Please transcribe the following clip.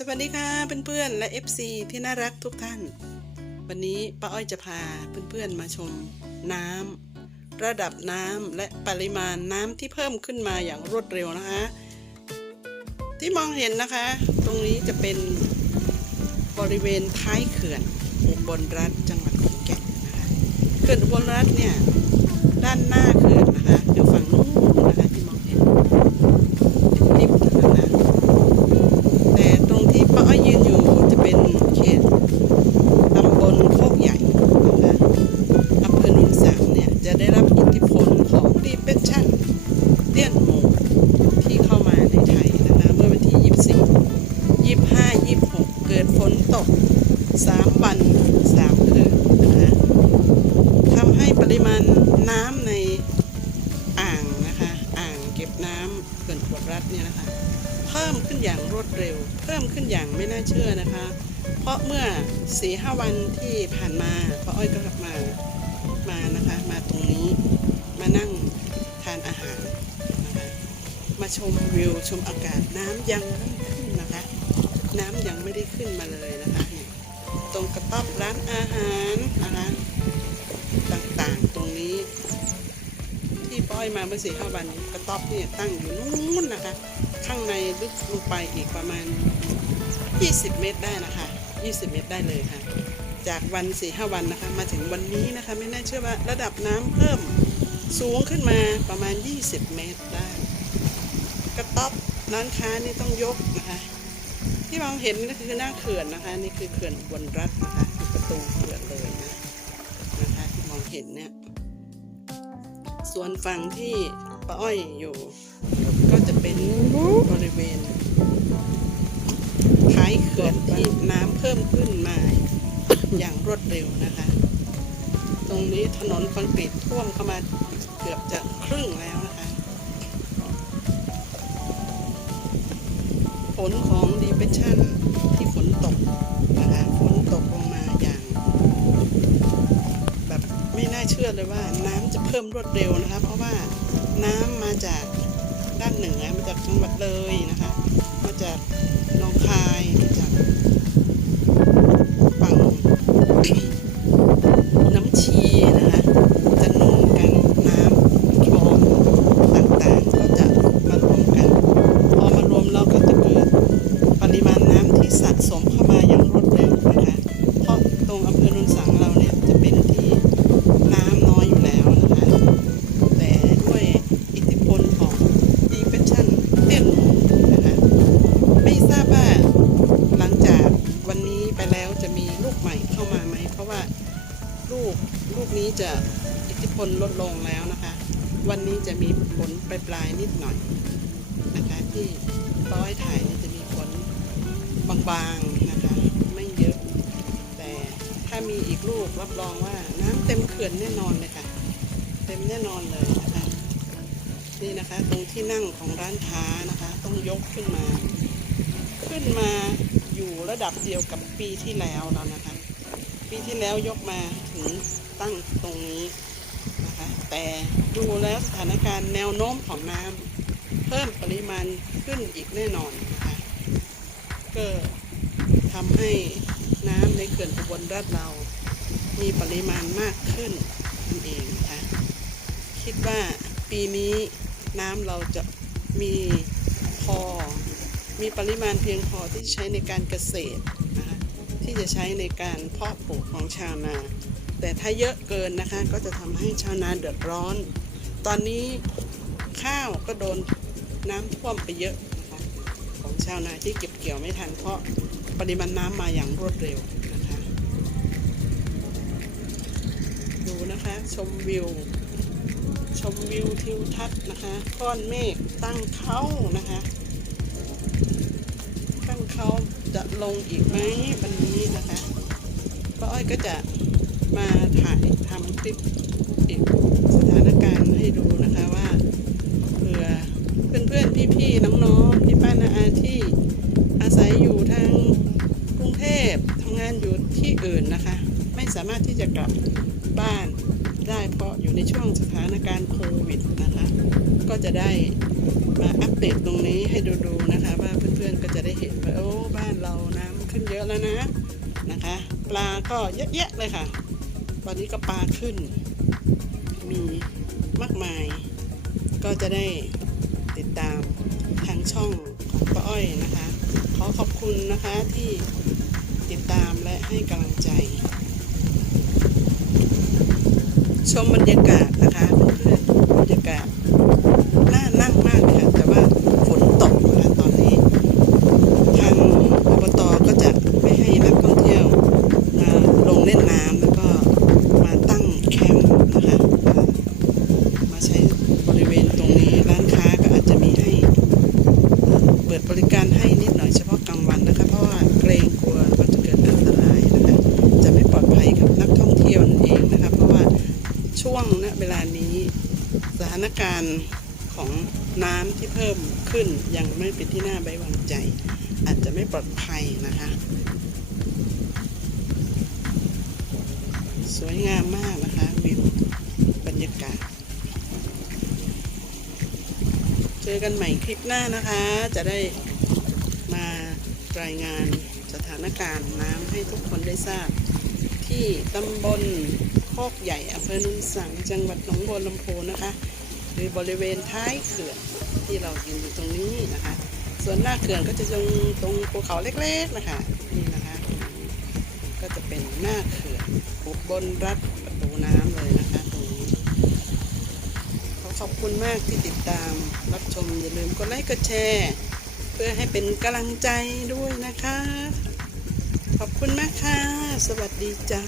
สวัสดีค่ะเพื่อนๆและ FC ที่น่ารักทุกท่าน วันนี้ป้าอ้อยจะพาเพื่อนๆมาชมน้ำระดับน้ำและปริมาณน้ำที่เพิ่มขึ้นมาอย่างรวดเร็วนะคะ ที่มองเห็นนะคะ ตรงนี้จะเป็นบริเวณท้ายเขื่อนอุบลรัฐจังหวัดขอนแก่นนะคะเขื่อนอุบลรัฐเนี่ยด้านหน้าเขื่อน ตก 3 วัน 3 คืนนะคะทำให้ปริมาณน้ำในอ่างนะคะ อ่างเก็บน้ำเขื่อนขวดรัฐเนี่ยนะคะ เพิ่มขึ้นอย่างรวดเร็ว เพิ่มขึ้นอย่างไม่น่าเชื่อนะคะ เพราะเมื่อสี่ห้าวันที่ผ่านมาป้าอ้อยก็กลับมามานะคะ มาตรงนี้มานั่งทานอาหารนะคะมาชมวิวชมอากาศน้ำยังไม่ น้ำยังไม่ได้ขึ้นมาเลยนะคะ ตรงกระต๊อบร้านอาหารนะคะต่างๆตรงนี้ ที่ป้อยมาเมื่อสี่ห้าวันกระต๊อบเนี่ยตั้งอยู่นู้นนะคะ ข้างในลึกลงไปอีกประมาณ 20 เมตรได้นะคะ 20 เมตรได้เลยค่ะ จากวันสี่ห้าวันนะคะ มาถึงวันนี้นะคะ ไม่น่าเชื่อว่าระดับน้ำเพิ่มสูงขึ้นมาประมาณ 20 เมตรได้ กระต๊อบร้านค้านี่ต้องยกนะคะ ที่มองเห็นก็คือหน้าเขื่อนนะคะ นี่คือเขื่อนบนรัฐนะคะคือประตูเขื่อนเลยนะนะคะที่มองเห็นเนี่ยส่วนฝั่งที่ป้าอ้อยอยู่ ก็จะเป็นบริเวณท้ายเขื่อนที่น้ำเพิ่มขึ้นมาอย่างรวดเร็วนะคะ ตรงนี้ถนนคอนกรีตท่วมเข้ามาเกือบจะครึ่งแล้วนะคะ ผลของ เลยว่าน้ำจะเพิ่มรวดเร็วนะคะ เพราะว่าน้ำมาจากด้านเหนือมาจากจังหวัดเลยนะคะ ดลงแล้วนะคะ วันนี้จะมีผลปลายๆนิดหน่อยนะคะที่ร้อยถ่ายจะมีผลบางๆนะคะไม่เยอะ แต่ถ้ามีอีกลูกรับรองว่าน้ำเต็มเขื่อนแน่นอนเลยค่ะ เต็มแน่นอนเลยนะคะนี่นะคะตรงที่นั่งของร้านค้านะคะ ต้องยกขึ้นมา ขึ้นมาอยู่ระดับเดียวกับปีที่แล้วแล้วนะคะ ปีที่แล้วยกมาถึงตั้งตรงนี้ แต่ดูแล้วสถานการณ์แนวโน้มของน้ำเพิ่มปริมาณขึ้นอีกแน่นอนนะคะก็ทำให้น้ำในเขื่อนอุบลราชเรามีปริมาณมากขึ้นนั่นเองนะคะคิดว่าปีนี้น้ำเราจะมีพอ มีปริมาณเพียงพอที่ใช้ในการเกษตรนะคะที่จะใช้ในการเพาะปลูกของชาวนา แต่ถ้าเยอะเกินนะคะก็จะทำให้ชาวนาเดือดร้อน ตอนนี้ข้าวก็โดนน้ำท่วมไปเยอะนะคะของชาวนาที่เก็บเกี่ยวไม่ทันเพราะปริมาณน้ำมาอย่างรวดเร็วนะคะ ดูนะคะชมวิว ชมวิวทิวทัศน์นะคะ ก้อนเมฆตั้งเขานะคะ ตั้งเขาจะลงอีกไหมวันนี้นะคะป้าอ้อยก็จะ มาถ่ายทำคลิปอีกสถานการณ์ให้ดูนะคะว่าเผื่อเพื่อนๆพี่ๆน้องๆพี่ป้านาอาที่อาศัยอยู่ทางกรุงเทพทำงานอยู่ที่อื่นนะคะ ไม่สามารถที่จะกลับบ้านได้เพราะอยู่ในช่วงสถานการณ์โควิดนะคะ ก็จะได้มาอัปเดตตรงนี้ให้ดูๆนะคะ ว่าเพื่อนๆก็จะได้เห็นว่าโอ้บ้านเราน้ำขึ้นเยอะแล้วนะนะคะ ปลาก็เยอะแยะเลยค่ะ ตอนนี้ก็ปลาขึ้น มีมากมาย ก็จะได้ติดตามทางช่องของป้าอ้อยนะคะ ขอขอบคุณนะคะที่ติดตามและให้กำลังใจ ชมบรรยากาศนะคะเพื่อนๆบรรยากาศน่ากค่ะ แต่ว่าฝนตกนะคะตอนนี้ ทางอบตก็จะไม่ให้นักท่องเที่ยวมาลงเล่นน้ำแล้วก็มาตั้งแคมป์นะคะมามาใช้บริเวณตรงนี้ร้านค้าก็อาจจะมีให้เอ่อเปิดบริการให้นิดหน่อยเฉพาะกลางวันนะคะ เพราะว่าเกรงกลัวว่าจะเกิดอันตรายนะคะ จะไม่ปลอดภัยกับนักท่องเที่ยวนั่นเองนะคะ เพราะว่าช่วงณ เวลานี้ สถานการณ์ของน้ำที่เพิ่มขึ้นยังไม่เป็นที่น่าไว้วางใจ อาจจะไม่ปลอดภัยนะคะ สวยงามมากนะคะวิวบรรยากาศ เจอกันใหม่คลิปหน้านะคะ จะได้มารายงานสถานการณ์น้ำให้ทุกคนได้ทราบ ที่ตำบล โคกใหญ่อำเภอนุนสังจังหวัดหนองบัวลำพูนะคะหรือบริเวณท้ายเขื่อนที่เรายืนอยู่ตรงนี้นะคะ ส่วนหน้าเขื่อนก็จะตรงตรงภูเขาเล็กๆนะคะนี่นะคะ ก็จะเป็นหน้าเขื่อนอุบลรัฐประตูน้ำเลยนะคะตรงนี้ขอขอบคุณมากที่ติดตามรับชมอย่าลืมกดไลค์กดแชร์เพื่อให้เป็นกำลังใจด้วยนะคะ ขอบคุณมากค่ะ สวัสดีจ้า